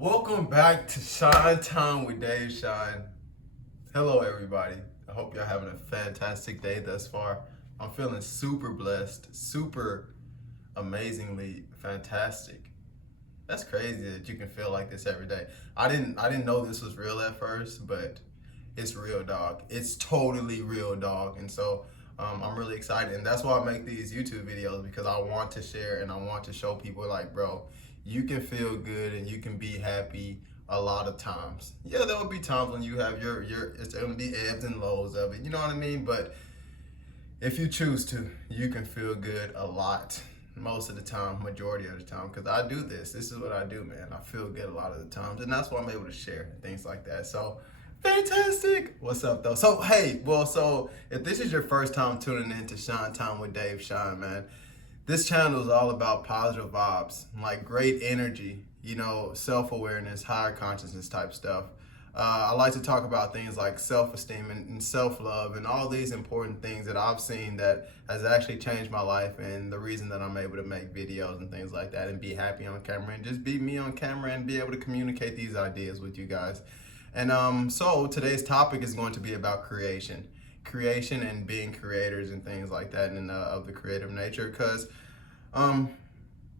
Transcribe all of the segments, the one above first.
Welcome back to Shine Time with Dave Shine. Hello, everybody. I hope you're having a fantastic day thus far. I'm feeling super blessed, super amazingly fantastic. That's crazy that you can feel like this every day. I didn't know this was real at first, but it's real, dog. It's totally real, dog. And so I'm really excited, and that's why I make these YouTube videos, because I want to share and I want to show people, like, bro, you can feel good and you can be happy a lot of times. Yeah, there will be times when you have your it's gonna be ebbs and lows of it. You know what I mean? But if you choose to, you can feel good a lot. Most of the time, majority of the time, because I do this. This is what I do, man. I feel good a lot of the times, and that's why I'm able to share things like that. So, fantastic. What's up, though? So, hey, so if this is your first time tuning in to Shine Time with Dave Shine, man, this channel is all about positive vibes, like great energy, self-awareness, higher consciousness type stuff. I like to talk about things like self-esteem and self-love and all these important things that I've seen that has actually changed my life, and the reason that I'm able to make videos and things like that and be happy on camera and just be me on camera and be able to communicate these ideas with you guys. And so today's topic is going to be about creation and being creators and things like that, and of the creative nature, because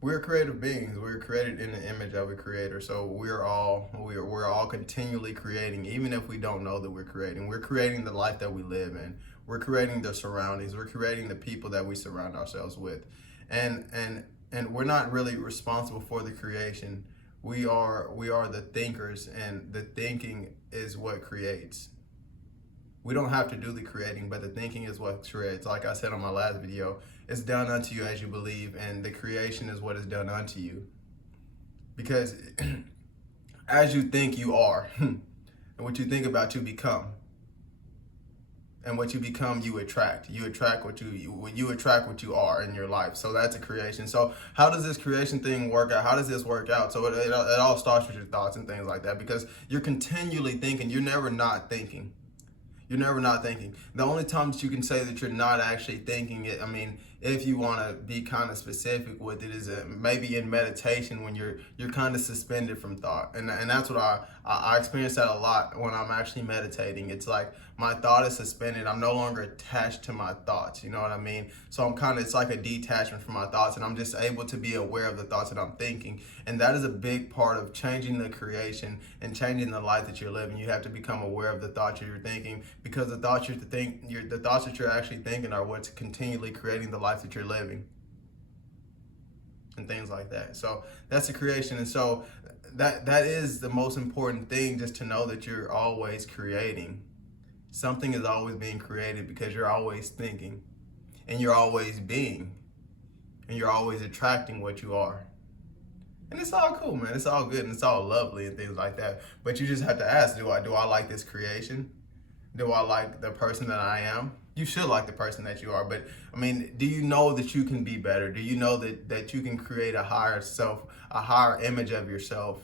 we're creative beings. We're created in the image of a creator. So we're all continually creating, even if we don't know that we're creating. We're creating the life that we live in. We're creating the surroundings. We're creating the people that we surround ourselves with. And we're not really responsible for the creation. We are the thinkers, and the thinking is what creates. We don't have to do the creating, but the thinking is what creates. Like I said on my last video, it's done unto you as you believe, and the creation is what is done unto you. Because as you think, you are. And what you think about, you become. And what you become, you attract. You attract what you attract what you are in your life. So that's a creation. So how does this creation thing work out? How does this work out? So it all starts with your thoughts and things like that, because you're continually thinking. You're never not thinking. You're never not thinking. The only times you can say that you're not actually thinking it, I mean, if you want to be kind of specific with it, is maybe in meditation, when you're kind of suspended from thought. And that's what I experience that a lot when I'm actually meditating. It's like my thought is suspended. I'm no longer attached to my thoughts. You know what I mean? So it's like a detachment from my thoughts, and I'm just able to be aware of the thoughts that I'm thinking. And that is a big part of changing the creation and changing the life that you're living. You have to become aware of the thoughts that you're thinking, because the thoughts the thoughts that you're actually thinking are what's continually creating the life that you're living, and things like that. So that's the creation. And so that is the most important thing, just to know that you're always creating. Something is always being created, because you're always thinking, and you're always being, and you're always attracting what you are. And it's all cool, man. It's all good and it's all lovely and things like that. But you just have to ask, do I like this creation? Do I like the person that I am? You should like the person that you are, but I mean, do you know that you can be better? Do you know that you can create a higher self, a higher image of yourself?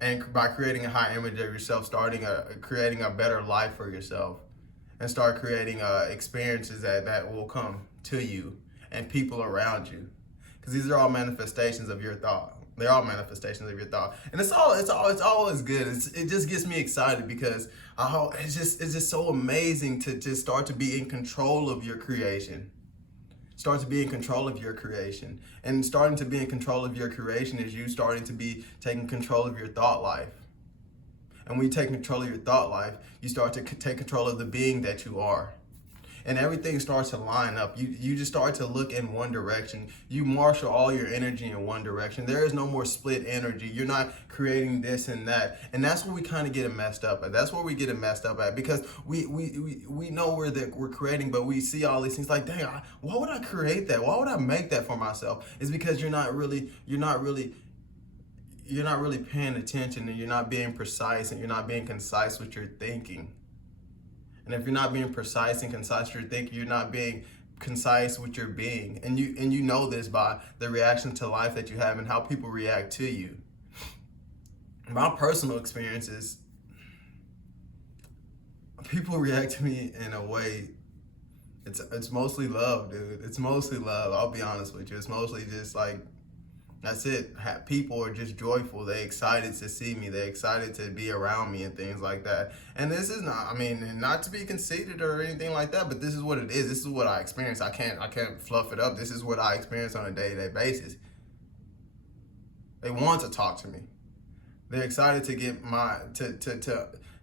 And by creating a high image of yourself, creating a better life for yourself, and start creating experiences that will come to you and people around you, because these are all manifestations of your thought. They're all manifestations of your thought, and it's always good. It just gets me excited, because it's just so amazing to just start to be in control of your creation. Start to be in control of your creation. And starting to be in control of your creation is you starting to be taking control of your thought life. And when you take control of your thought life, you start to take control of the being that you are. And everything starts to line up. You just start to look in one direction. You marshal all your energy in one direction. There is no more split energy. You're not creating this and that. And that's where we kind of get it messed up at. That's where we get it messed up at, because we know we're creating, but we see all these things like, dang, why would I create that? Why would I make that for myself? It's because you're not really paying attention, and you're not being precise, and you're not being concise with your thinking. And if you're not being precise and concise with your thinking, you're not being concise with your being. And you know this by the reaction to life that you have and how people react to you. My personal experiences, people react to me in a way, it's mostly love, dude. It's mostly love. I'll be honest with you. It's mostly just like That's it. People are just joyful. They excited to see me. They excited to be around me and things like that. And this is not, I mean, not to be conceited or anything like that, but this is what it is. This is what I experience. I can't fluff it up. This is what I experience on a day-to-day basis. They want to talk to me. They're excited to get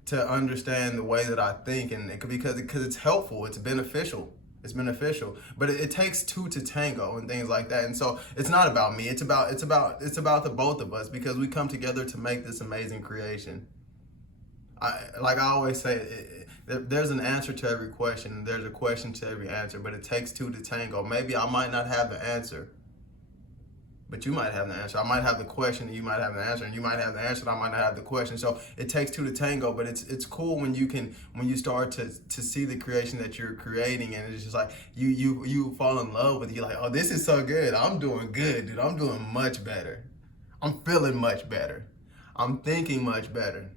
to understand the way that I think, and because it's helpful, it's beneficial. It's beneficial, but it takes two to tango and things like that. And so it's not about me. It's about the both of us, because we come together to make this amazing creation. Like I always say, there's an answer to every question. There's a question to every answer, but it takes two to tango. Maybe I might not have the answer, but you might have the answer. I might have the question and you might have the answer, and you might have the answer and I might not have the question. So it takes two to tango, but it's cool when you start to see the creation that you're creating, and it's just like you fall in love with it. You're like, oh, this is so good. I'm doing good, dude. I'm doing much better. I'm feeling much better. I'm thinking much better.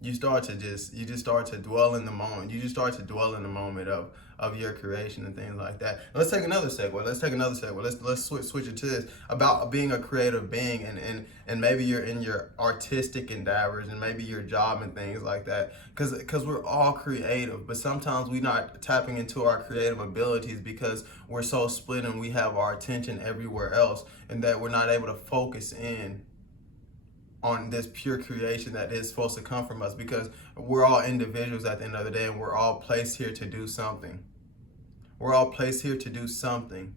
You just start to dwell in the moment. You just start to dwell in the moment of your creation and things like that. Let's take another segue. Let's switch it to this about being a creative being, and maybe you're in your artistic endeavors and maybe your job and things like that. Because we're all creative, but sometimes we're not tapping into our creative abilities because we're so split and we have our attention everywhere else, and that we're not able to focus in on this pure creation that is supposed to come from us, because we're all individuals at the end of the day, and we're all placed here to do something. We're all placed here to do something.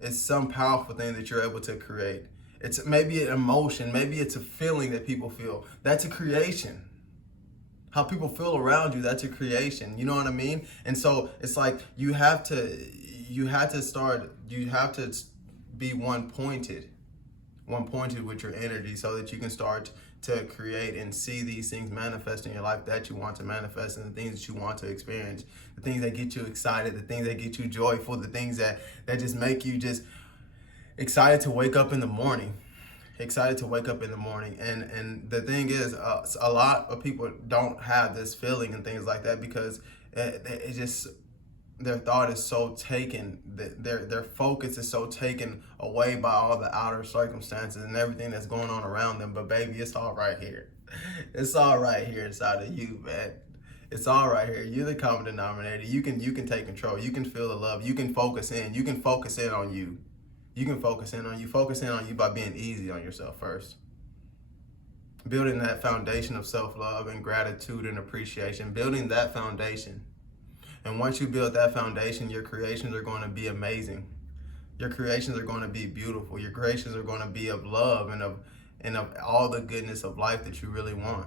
It's some powerful thing that you're able to create. It's maybe an emotion, maybe it's a feeling that people feel. That's a creation. How people feel around you, that's a creation. You know what I mean? And so it's like you have to be one pointed with your energy, so that you can start to create and see these things manifest in your life that you want to manifest, and the things that you want to experience, the things that get you excited, the things that get you joyful, the things that just make you just excited to wake up in the morning. And the thing is, a lot of people don't have this feeling and things like that, because it just, their thought is so taken, their focus is so taken away by all the outer circumstances and everything that's going on around them. But baby, it's all right here. It's all right here inside of you, man. It's all right here. You're the common denominator. You can take control. You can feel the love. You can focus in. You can focus in on you. You can focus in on you. Focus in on you by being easy on yourself first. Building that foundation of self-love and gratitude and appreciation. Building that foundation. And once you build that foundation, your creations are going to be amazing. Your creations are going to be beautiful. Your creations are going to be of love and of all the goodness of life that you really want.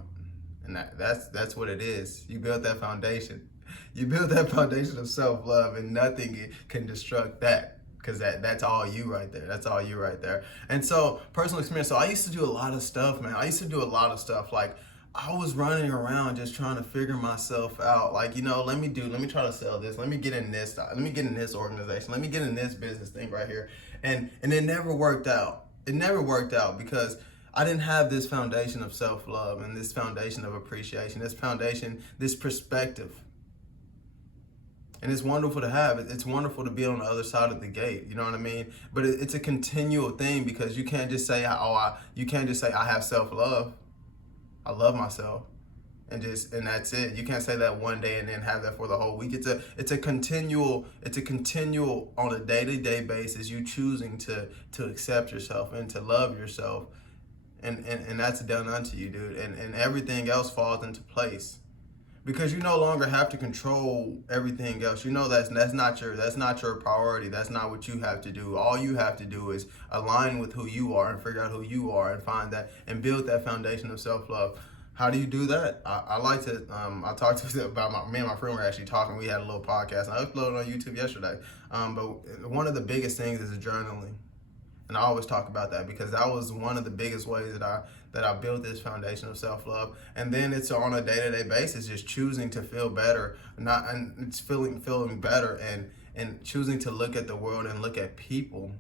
And that's what it is. You build that foundation. You build that foundation of self-love, and nothing can destruct that, because that's all you right there. That's all you right there. And so, personal experience. So I used to do a lot of stuff, man. Like, I was running around just trying to figure myself out. Like, let me try to sell this. Let me get in this. Let me get in this organization. Let me get in this business thing right here. And it never worked out. It never worked out because I didn't have this foundation of self-love and this foundation of appreciation, this foundation, this perspective. And it's wonderful to have. It's wonderful to be on the other side of the gate. You know what I mean? But it's a continual thing, because you can't just say, I have self-love. I love myself, and that's it. You can't say that one day and then have that for the whole week. It's a continual on a day-to-day basis, you choosing to accept yourself and to love yourself, and that's done unto you, dude. And everything else falls into place, because you no longer have to control everything else. That's not your priority. That's not what you have to do. All you have to do is align with who you are and figure out who you are and find that and build that foundation of self-love. How do you do that? I like to, I talked about me and my friend were actually talking. We had a little podcast, and I uploaded on YouTube yesterday. But one of the biggest things is journaling. And I always talk about that, because that was one of the biggest ways that I built this foundation of self-love. And then it's on a day-to-day basis, just choosing to feel better, it's feeling better, and choosing to look at the world and look at people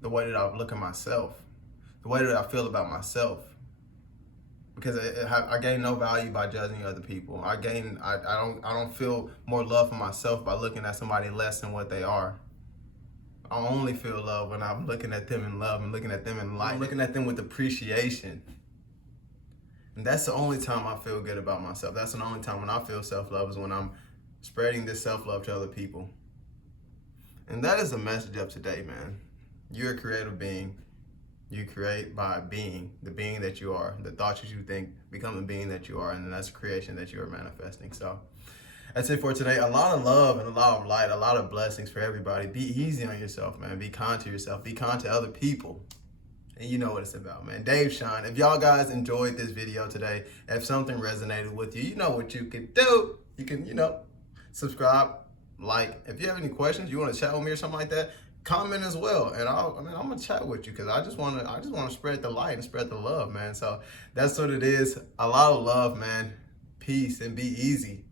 the way that I look at myself, the way that I feel about myself. Because I gain no value by judging other people. I don't feel more love for myself by looking at somebody less than what they are. I only feel love when I'm looking at them in love and looking at them in light, I'm looking at them with appreciation. And that's the only time I feel good about myself. That's the only time when I feel self-love is when I'm spreading this self-love to other people. And that is the message of today, man. You're a creative being. You create by being, the being that you are. The thoughts that you think become the being that you are, and that's creation that you are manifesting. So that's it for today. A lot of love and a lot of light, a lot of blessings for everybody. Be easy on yourself, man. Be kind to yourself. Be kind to other people. And you know what it's about, man. Dave Shine. If y'all guys enjoyed this video today, if something resonated with you, you know what you can do. You can, subscribe, like. If you have any questions, you want to chat with me or something like that, comment as well. And I'm gonna chat with you because I just want to spread the light and spread the love, man. So that's what it is. A lot of love, man. Peace and be easy.